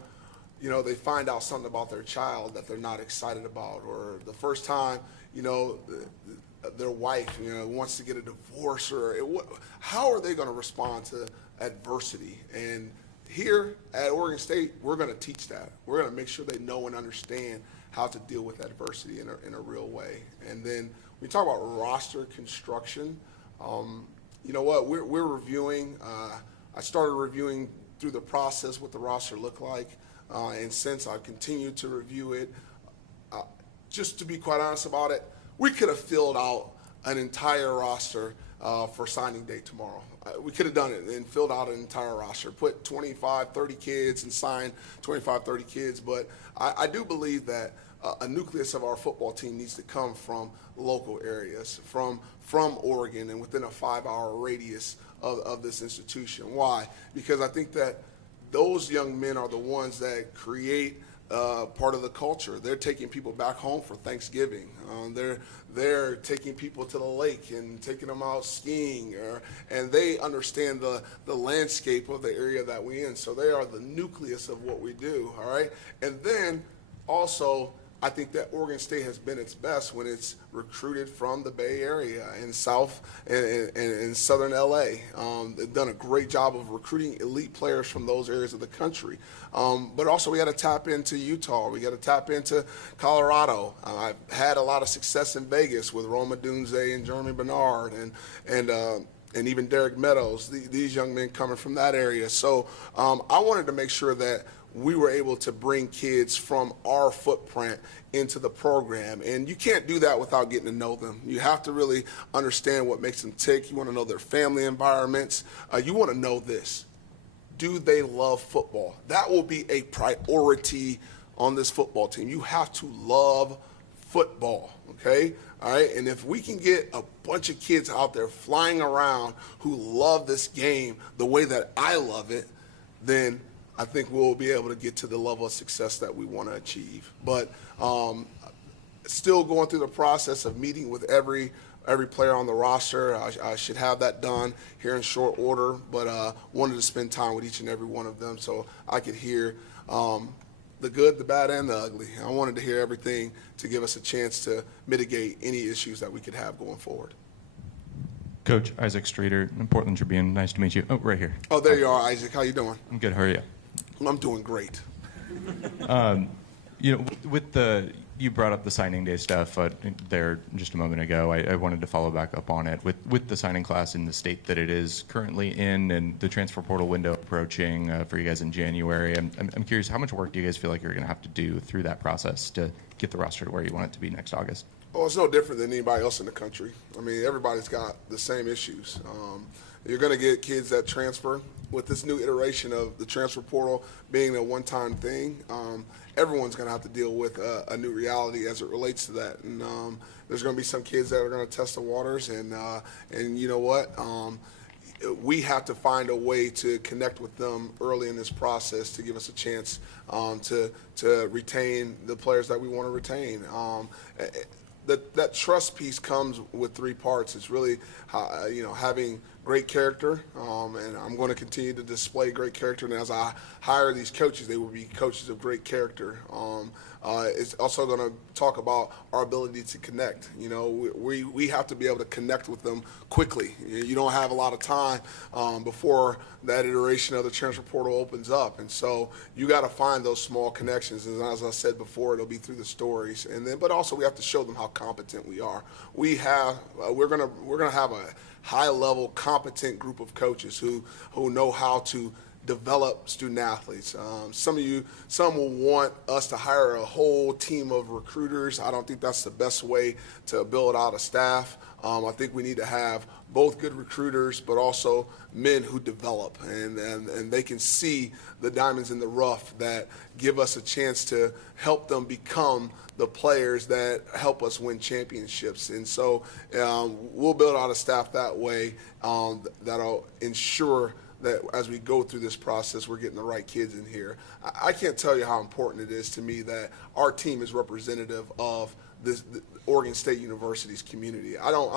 you know, they find out something about their child that they're not excited about, or the first time, you know, their wife, you know, wants to get a divorce, or how are they going to respond to adversity? And here at Oregon State, we're going to teach that. We're going to make sure they know and understand how to deal with adversity in a real way. And then when we talk about roster construction, you know what, we're reviewing. I started reviewing through the process what the roster looked like, and since I've continued to review it, just to be quite honest about it, we could have filled out an entire roster for signing day tomorrow. We could have done it and filled out an entire roster, put 25, 30 kids and signed 25, 30 kids. But I do believe that a nucleus of our football team needs to come from local areas, from Oregon and within a 5-hour radius of this institution. Why? Because I think that those young men are the ones that create part of the culture. They're taking people back home for Thanksgiving. They're taking people to the lake and taking them out skiing, and they understand the landscape of the area that we're in. So they are the nucleus of what we do, all right? And then also, I think that Oregon State has been its best when it's recruited from the Bay Area and South and Southern LA. They've done a great job of recruiting elite players from those areas of the country. But also we got to tap into Utah. We got to tap into Colorado. I've had a lot of success in Vegas with Roma Dunze and Jeremy Bernard and even Derek Meadows, these young men coming from that area. So I wanted to make sure that we were able to bring kids from our footprint into the program. And you can't do that without getting to know them. You have to really understand what makes them tick. You want to know their family environments. You want to know this. do they love football? That will be a priority on this football team. You have to love football, okay? All right, and if we can get a bunch of kids out there flying around who love this game the way that I love it, then I think we'll be able to get to the level of success that we want to achieve. But still going through the process of meeting with every player on the roster. I should have that done here in short order, but wanted to spend time with each and every one of them so I could hear the good, the bad, and the ugly. I wanted to hear everything to give us a chance to mitigate any issues that we could have going forward. Coach Isaac Streeter, Portland Tribune. Nice to meet you. Oh, right here. Oh, there you are, Isaac. How you doing? I'm good. How are you? I'm doing great. You brought up the signing day stuff there just a moment ago. I wanted to follow back up on it. With the signing class in the state that it is currently in and the transfer portal window approaching for you guys in January, I'm curious, how much work do you guys feel like you're going to have to do through that process to get the roster to where you want it to be next August? Well, it's no different than anybody else in the country. I mean, everybody's got the same issues. You're going to get kids that transfer. With this new iteration of the transfer portal being a one-time thing, everyone's going to have to deal with a new reality as it relates to that. And there's going to be some kids that are going to test the waters, and you know what? We have to find a way to connect with them early in this process to give us a chance to retain the players that we want to retain. That trust piece comes with three parts. It's really, having great character, and I'm going to continue to display great character. And as I hire these coaches, they will be coaches of great character. It's also going to talk about our ability to connect. We have to be able to connect with them quickly. You don't have a lot of time before that iteration of the transfer portal opens up, and so you got to find those small connections. And as I said before, it'll be through the stories, but also we have to show them how competent we are. We're gonna have a high-level, competent group of coaches who know how to develop student athletes. Some will want us to hire a whole team of recruiters. I don't think that's the best way to build out a staff. I think we need to have both good recruiters, but also men who develop, and they can see the diamonds in the rough that give us a chance to help them become the players that help us win championships. And so we'll build out a staff that way that'll ensure that as we go through this process, we're getting the right kids in here. I can't tell you how important it is to me that our team is representative of the Oregon State University's community. I don't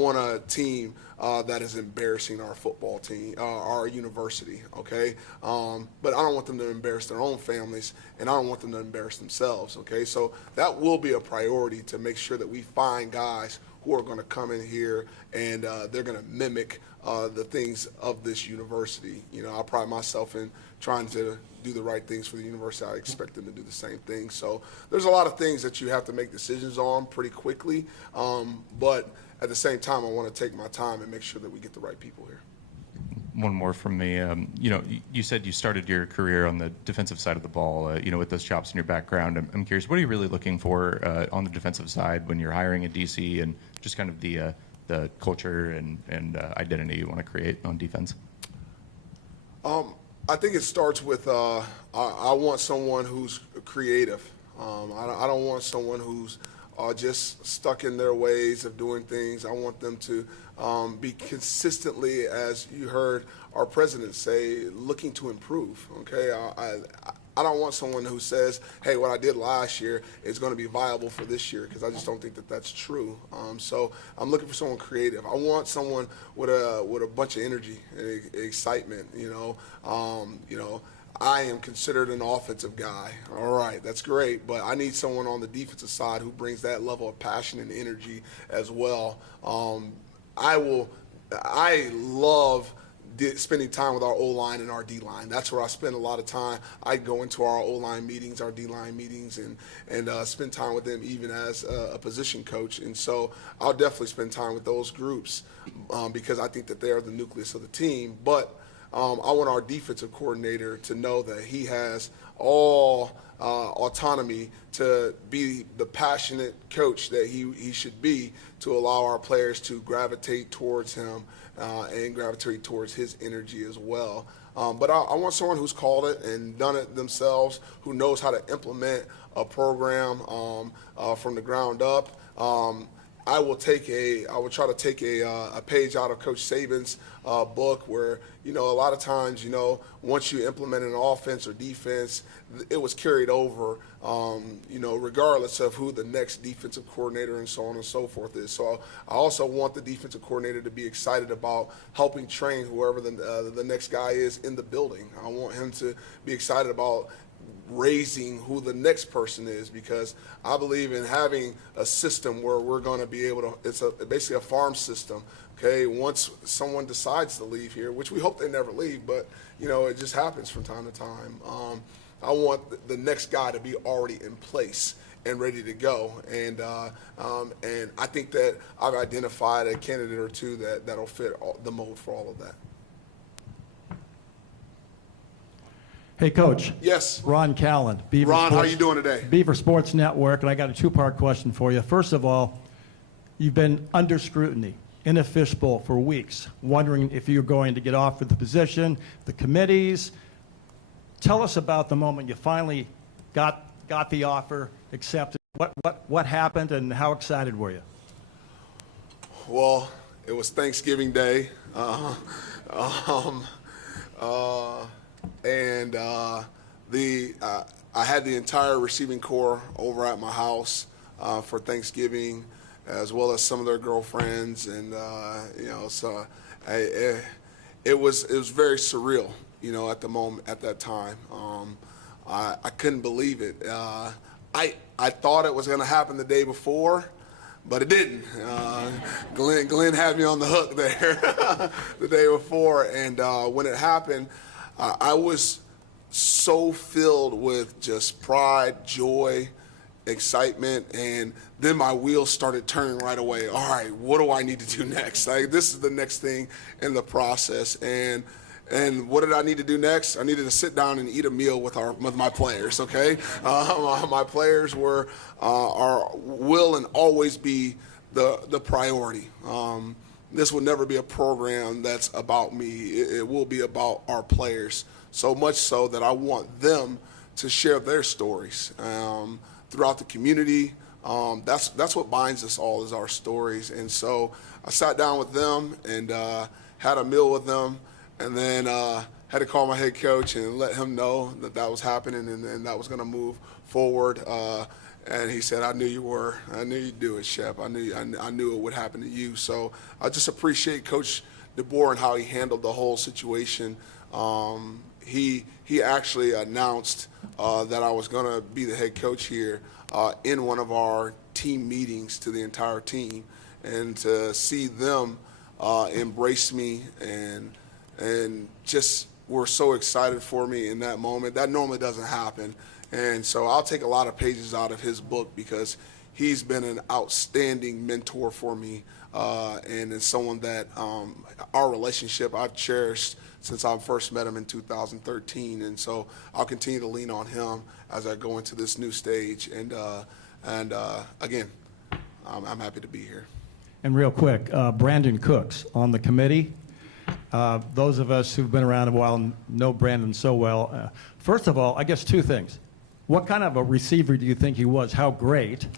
want a team that is embarrassing our football team, our university. Okay, but I don't want them to embarrass their own families, and I don't want them to embarrass themselves. Okay, so that will be a priority to make sure that we find guys who are going to come in here and they're going to mimic the things of this university. I pride myself in trying to do the right things for the university. I expect them to do the same thing. So there's a lot of things that you have to make decisions on pretty quickly, but at the same time, I want to take my time and make sure that we get the right people here. One more from me. You said you started your career on the defensive side of the ball, with those chops in your background. I'm curious, what are you really looking for on the defensive side when you're hiring a DC, and just kind of the culture and identity you want to create on defense? I think it starts with I want someone who's creative. I don't want someone who's just stuck in their ways of doing things. I want them to be consistently, as you heard our president say, looking to improve. Okay, I don't want someone who says, hey, what I did last year is going to be viable for this year, because I just don't think that that's true. So I'm looking for someone creative. I want someone with a bunch of energy and excitement. I am considered an offensive guy. All right, that's great, but I need someone on the defensive side who brings that level of passion and energy as well. I love spending time with our O-line and our D-line. That's where I spend a lot of time. I go into our O-line meetings, our D-line meetings, and spend time with them even as a position coach. And so I'll definitely spend time with those groups because I think that they are the nucleus of the team. But I want our defensive coordinator to know that he has all autonomy to be the passionate coach that he should be, to allow our players to gravitate towards him and gravitate towards his energy as well. But I want someone who's called it and done it themselves, who knows how to implement a program from the ground up. I will try to take a page out of Coach Saban's book where, a lot of times, once you implement an offense or defense, it was carried over, regardless of who the next defensive coordinator and so on and so forth is. So I also want the defensive coordinator to be excited about helping train whoever the next guy is in the building. I want him to be excited about raising who the next person is, because I believe in having a system where we're going to be able to, it's basically a farm system. Okay, once someone decides to leave here, which we hope they never leave, but it just happens from time to time. I want the next guy to be already in place and ready to go, and I think that I've identified a candidate or two that'll fit the mold for all of that. Hey, Coach. Yes. Ron Callan. Beaver Ron, how Sports, are you doing today? Beaver Sports Network, and I got a two-part question for you. First of all, you've been under scrutiny in a fishbowl for weeks, wondering if you're going to get offered the position, the committees. Tell us about the moment you finally got the offer, accepted. What happened, and how excited were you? Well, it was Thanksgiving Day. I had the entire receiving corps over at my house for Thanksgiving, as well as some of their girlfriends, and so it was very surreal, at the moment, at that time. I couldn't believe it. I thought it was going to happen the day before, but it didn't. Glenn had me on the hook there the day before, and when it happened, I was so filled with just pride, joy, excitement, and then my wheels started turning right away. All right, what do I need to do next? Like, this is the next thing in the process, and what did I need to do next? I needed to sit down and eat a meal with my players. Okay, my players will and always be the priority. This will never be a program that's about me. It will be about our players. So much so that I want them to share their stories throughout the community. That's what binds us all, is our stories. And so I sat down with them and had a meal with them, and then had to call my head coach and let him know that was happening and that was going to move forward. And he said, I knew you were. I knew you'd do it, Shep. I knew it would happen to you. So I just appreciate Coach DeBoer and how he handled the whole situation. He actually announced that I was going to be the head coach here in one of our team meetings to the entire team, and to see them embrace me and just were so excited for me in that moment. That normally doesn't happen. And so I'll take a lot of pages out of his book, because he's been an outstanding mentor for me, and is someone that our relationship I've cherished since I first met him in 2013. And so I'll continue to lean on him as I go into this new stage. And again, I'm happy to be here. And real quick, Brandon Cooks on the committee. Those of us who've been around a while know Brandon so well. First of all, I guess two things. What kind of a receiver do you think he was? How great?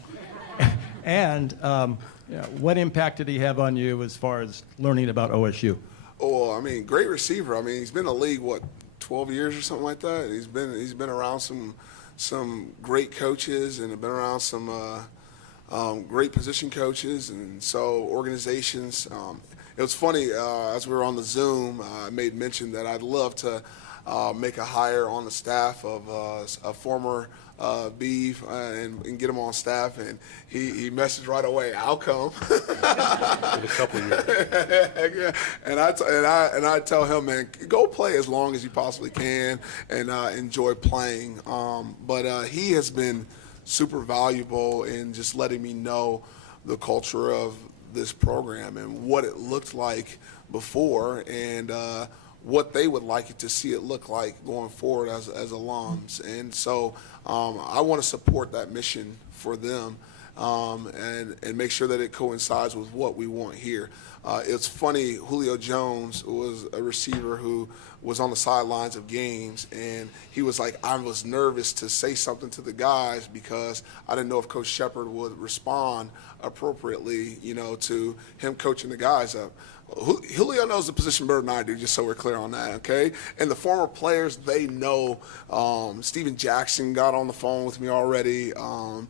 And what impact did he have on you as far as learning about OSU? Oh, I mean, great receiver. I mean, he's been in the league, 12 years or something like that. He's been around some great coaches, and been around some great position coaches, and so organizations. It was funny, as we were on the Zoom, I made mention that I'd love to make a hire on the staff of a former Beeve and get him on staff, and he messaged right away, I'll come. In a couple of years. and I tell him, man, go play as long as you possibly can, and enjoy playing. But he has been super valuable in just letting me know the culture of this program and what it looked like before, and what they would like it to see it look like going forward as alums. And so I want to support that mission for them. and make sure that it coincides with what we want here. It's funny, Julio Jones was a receiver who was on the sidelines of games, and he was like, I was nervous to say something to the guys because I didn't know if Coach Shepard would respond appropriately, to him coaching the guys up. Julio knows the position better than I do, just so we're clear on that, okay? And the former players, they know. Steven Jackson got on the phone with me already. The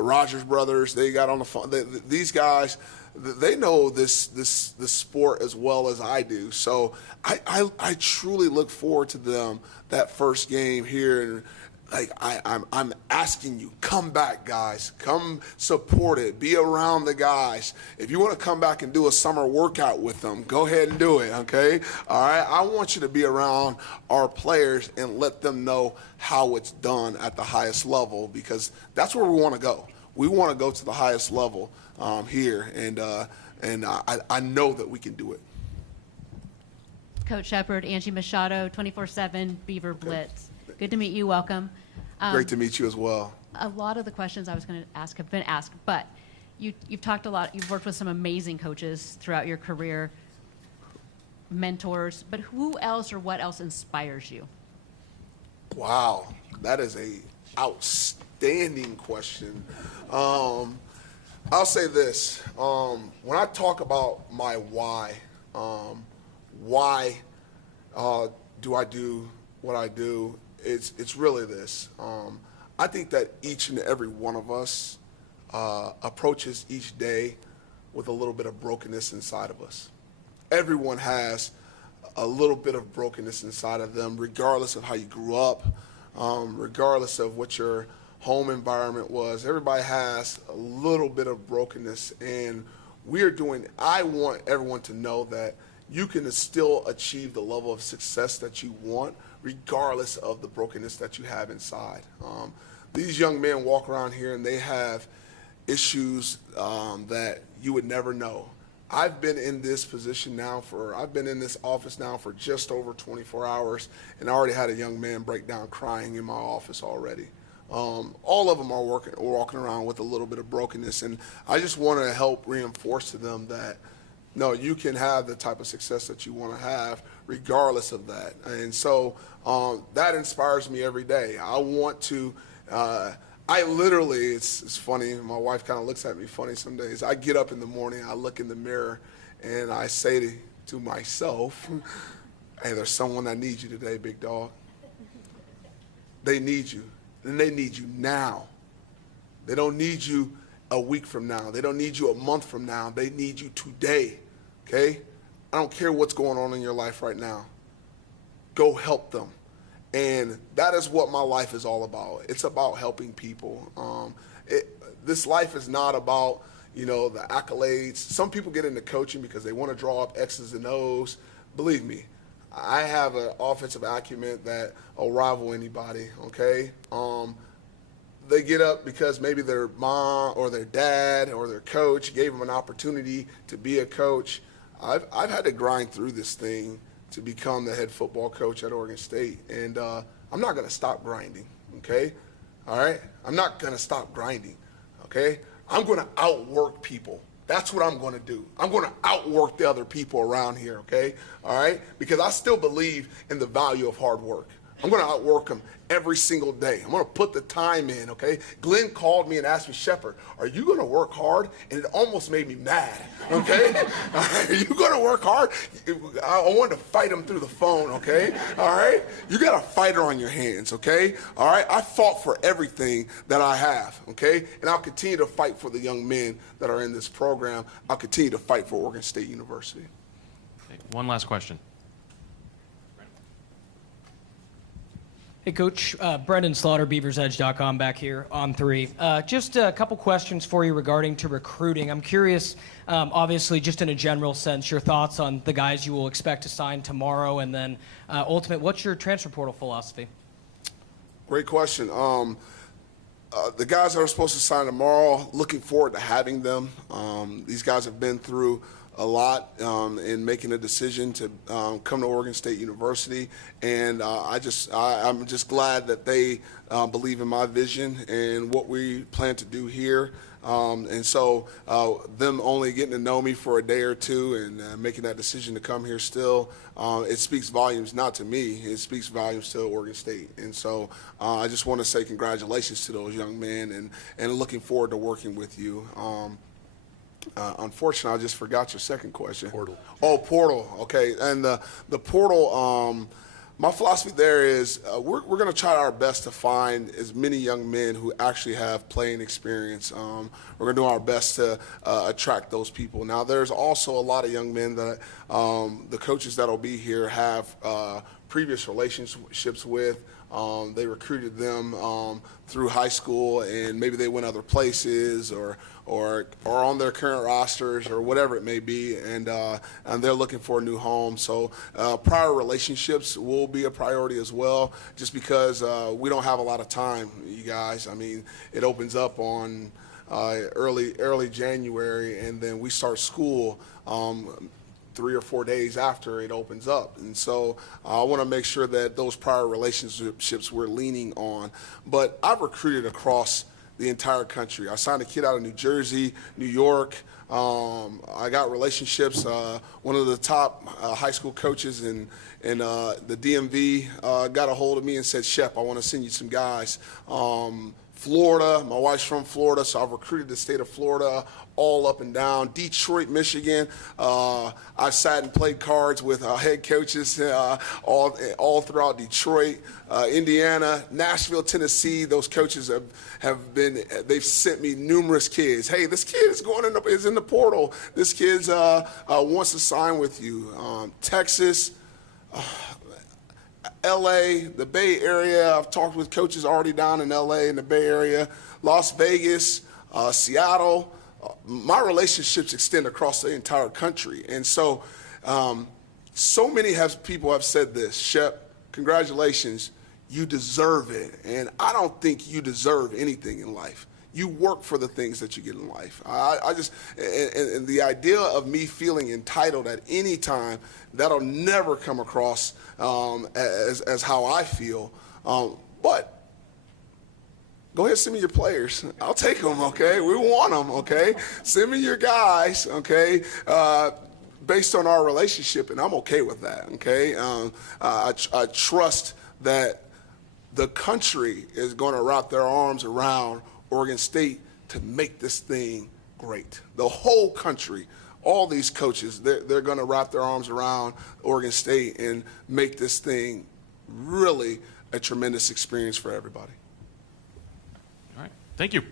Rogers brothers, they got on the phone. These guys, they know this sport as well as I do. So I truly look forward to them that first game here. And I'm asking you, come back, guys. Come support it. Be around the guys. If you want to come back and do a summer workout with them, go ahead and do it, okay? All right? I want you to be around our players and let them know how it's done at the highest level, because that's where we want to go. We want to go to the highest level here, and I know that we can do it. Coach Shepard, Angie Machado, 24/7 Beaver Blitz. Good to meet you. Welcome. Great to meet you as well. A lot of the questions I was going to ask have been asked, but you've talked a lot. You've worked with some amazing coaches throughout your career, mentors. But who else or what else inspires you? Wow, that is a outstanding question. I'll say this. When I talk about my why do I do what I do, it's really this. I think that each and every one of us approaches each day with a little bit of brokenness inside of us. Everyone has a little bit of brokenness inside of them, regardless of how you grew up, regardless of what your home environment was. Everybody has a little bit of brokenness, and I want everyone to know that you can still achieve the level of success that you want, regardless of the brokenness that you have inside. These young men walk around here and they have issues that you would never know. I've been in this position now I've been in this office now for just over 24 hours, and I already had a young man break down crying in my office already. All of them are walking around with a little bit of brokenness, and I just want to help reinforce to them that, no, you can have the type of success that you want to have regardless of that. And so that inspires me every day. I want to, I literally, it's funny, my wife kind of looks at me funny some days. I get up in the morning, I look in the mirror, and I say to myself, hey, there's someone that needs you today, big dog. They need you, and they need you now. They don't need you a week from now. They don't need you a month from now. They need you today, okay? I don't care what's going on in your life right now. Go help them. And that is what my life is all about. It's about helping people. This life is not about, the accolades. Some people get into coaching because they want to draw up X's and O's. Believe me, I have an offensive acumen that will rival anybody, okay? They get up because maybe their mom or their dad or their coach gave them an opportunity to be a coach. I've had to grind through this thing to become the head football coach at Oregon State, and I'm not going to stop grinding, okay? All right? I'm not going to stop grinding, okay? I'm going to outwork people. That's what I'm going to do. I'm going to outwork the other people around here, okay? All right? Because I still believe in the value of hard work. I'm going to outwork them every single day. I'm going to put the time in, okay? Glenn called me and asked me, Shepard, are you going to work hard? And it almost made me mad, okay? Are you going to work hard? I wanted to fight him through the phone, okay? All right? You got a fighter on your hands, okay? All right? I fought for everything that I have, okay? And I'll continue to fight for the young men that are in this program. I'll continue to fight for Oregon State University. Okay, one last question. Hey, Coach. Brendan Slaughter, BeaversEdge.com back here on 3. Just a couple questions for you regarding to recruiting. I'm curious, obviously, just in a general sense, your thoughts on the guys you will expect to sign tomorrow, and then ultimate, what's your transfer portal philosophy? Great question. The guys that are supposed to sign tomorrow, looking forward to having them. These guys have been through a lot in making a decision to come to Oregon State University, and I'm just glad that they believe in my vision and what we plan to do here. And so them only getting to know me for a day or two and making that decision to come here still, it speaks volumes not to me, it speaks volumes to Oregon State. And so I just want to say congratulations to those young men and looking forward to working with you. Unfortunately, I just forgot your second question. Portal. Oh, portal. Okay. And the portal, my philosophy there is we're going to try our best to find as many young men who actually have playing experience. We're going to do our best to attract those people. Now, there's also a lot of young men that the coaches that will be here have previous relationships with. They recruited them through high school, and maybe they went other places or on their current rosters or whatever it may be, and they're looking for a new home. So prior relationships will be a priority as well, just because we don't have a lot of time, you guys. I mean, it opens up on early January, and then we start school 3 or 4 days after it opens up. And so I want to make sure that those prior relationships we're leaning on. But I've recruited across the entire country. I signed a kid out of New Jersey, New York. I got relationships. One of the top high school coaches in the DMV got a hold of me and said, Shep, I want to send you some guys. Florida, my wife's from Florida, so I've recruited the state of Florida all up and down. Detroit, Michigan, I've sat and played cards with head coaches all throughout Detroit, Indiana, Nashville, Tennessee. Those coaches they've sent me numerous kids. Hey, this kid is in the portal. This kid wants to sign with you. Texas, LA, the Bay Area. I've talked with coaches already down in LA in the Bay Area, Las Vegas, Seattle. My relationships extend across the entire country. And so, so many people have said this, Shep, congratulations, you deserve it. And I don't think you deserve anything in life. You work for the things that you get in life. And the idea of me feeling entitled at any time, that'll never come across as how I feel. But go ahead, send me your players. I'll take them, okay? We want them, okay? Send me your guys, okay? Based on our relationship, and I'm okay with that, okay? I trust that the country is going to wrap their arms around Oregon State to make this thing great. The whole country, all these coaches, they're going to wrap their arms around Oregon State and make this thing really a tremendous experience for everybody. All right. Thank you.